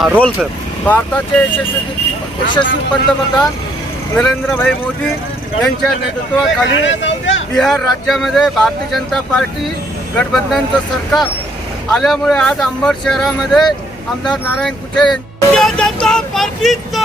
हा role sir भारताचे यशस्वी यशस्वी पंतप्रधान नरेंद्रभाई मोदी यांच्या नेतृत्वाखाली बिहार राज्यामध्ये भारतीय जनता पार्टी गठबंधनचं सरकार आल्यामुळे आज अंबड शहरामध्ये आमदार नारायण भारतीय जनता पार्टीचा!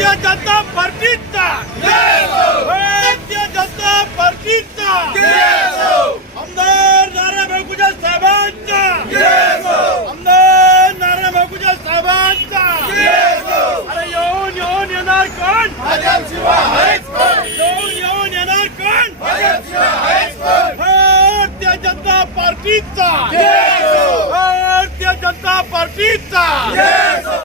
भारतीय जनता पार्टीचा. भारतीय जनता पार्टीचा. आमदार नारायण भाऊकुजा साहेबांचा. आमदार नारायण भाऊकुजा साहेबांचा. अरे येऊन येऊन येणार कोण? येऊन येऊन येणार कोण? भारतीय जनता पार्टीचा. भारतीय जनता पार्टीचा.